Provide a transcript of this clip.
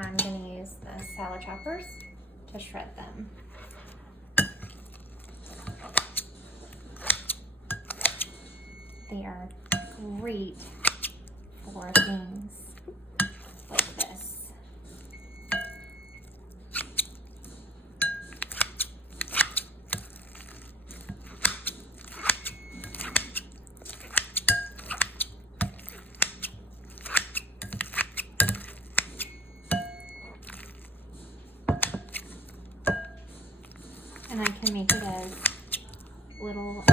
I'm going to use the salad choppers to shred them. They are great for things like this. And I can make it as little